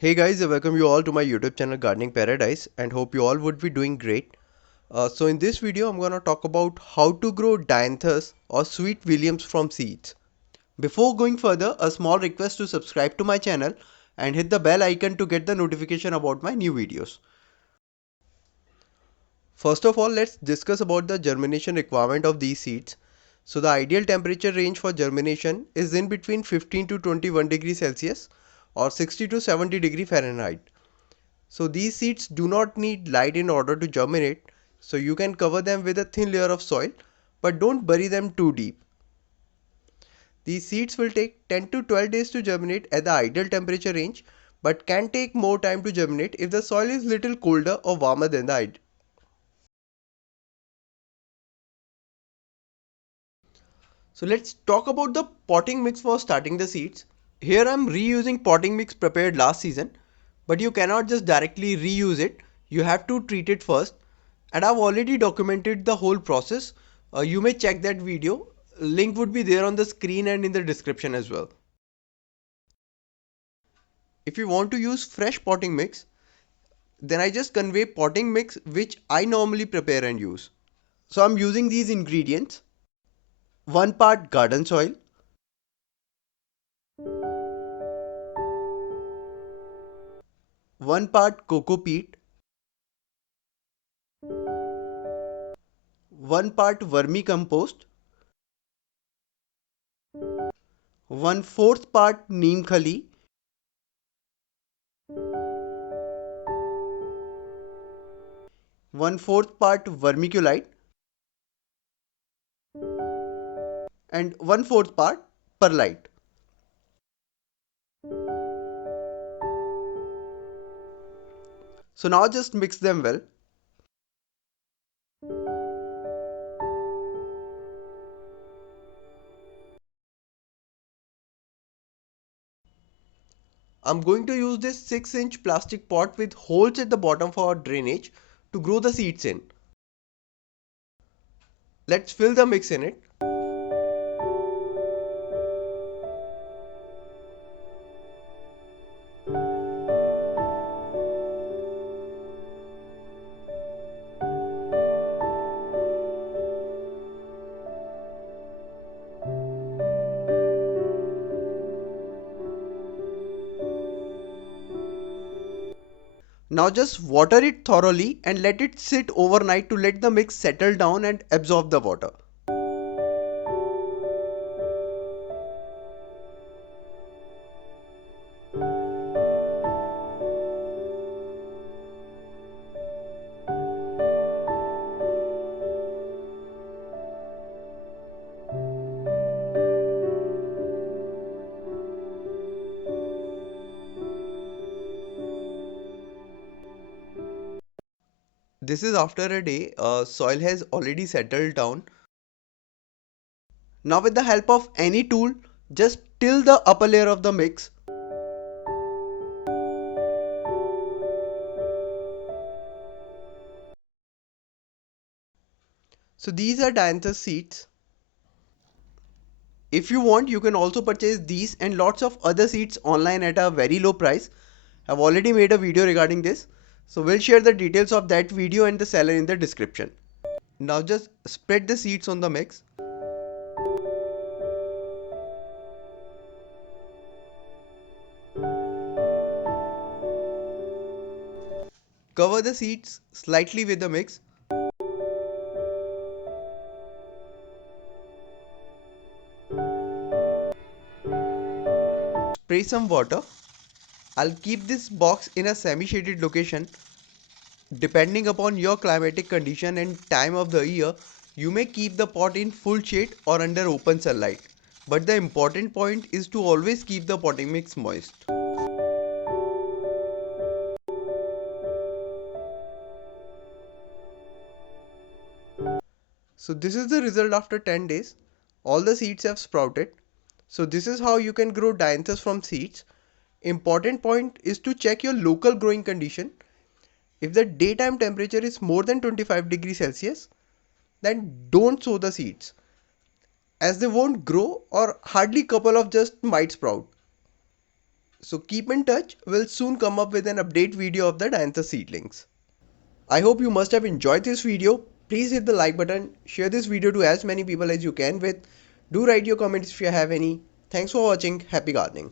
Hey guys, I welcome you all to my YouTube channel Gardening Paradise and hope you all would be doing great. So in this video, I'm gonna talk about how to grow Dianthus or Sweet Williams from seeds. Before going further, a small request to subscribe to my channel and hit the bell icon to get the notification about my new videos. First of all, let's discuss about the germination requirement of these seeds. So the ideal temperature range for germination is in between 15 to 21 degrees Celsius or 60 to 70 degree Fahrenheit. So these seeds do not need light in order to germinate, so you can cover them with a thin layer of soil, but don't bury them too deep. These seeds will take 10 to 12 days to germinate at the ideal temperature range, but can take more time to germinate if the soil is little colder or warmer than the ideal. So let's talk about the potting mix for starting the seeds. Here I'm reusing potting mix prepared last season, but you cannot just directly reuse it. You have to treat it first, and I've already documented the whole process. You may check that video. Link would be there on the screen and in the description as well. If you want to use fresh potting mix, then I just convey potting mix which I normally prepare and use. So I'm using these ingredients: 1 part garden soil, 1 part coco peat, 1 part vermicompost, 1/4 part neem khali, 1/4 part vermiculite, and 1/4 part perlite. So now just mix them well. I'm going to use this 6-inch plastic pot with holes at the bottom for drainage to grow the seeds in. Let's fill the mix in it. Now just water it thoroughly and let it sit overnight to let the mix settle down and absorb the water. This is after a day, soil has already settled down. Now with the help of any tool, just till the upper layer of the mix. So these are Dianthus seeds. If you want, you can also purchase these and lots of other seeds online at a very low price. I've already made a video regarding this. So we'll share the details of that video and the seller in the description. Now just spread the seeds on the mix. Cover the seeds slightly with the mix. Spray some water. I'll keep this box in a semi-shaded location. Depending upon your climatic condition and time of the year, you may keep the pot in full shade or under open sunlight. But the important point is to always keep the potting mix moist. So this is the result after 10 days. All the seeds have sprouted. So this is how you can grow Dianthus from seeds. Important point is to check your local growing condition. If the daytime temperature is more than 25 degrees Celsius, then don't sow the seeds, as they won't grow or hardly couple of just might sprout. So keep in touch, we'll soon come up with an update video of the Dianthus seedlings. I hope you must have enjoyed this video. Please hit the like button, share this video to as many people as you can with. Do write your comments if you have any. Thanks for watching. Happy gardening.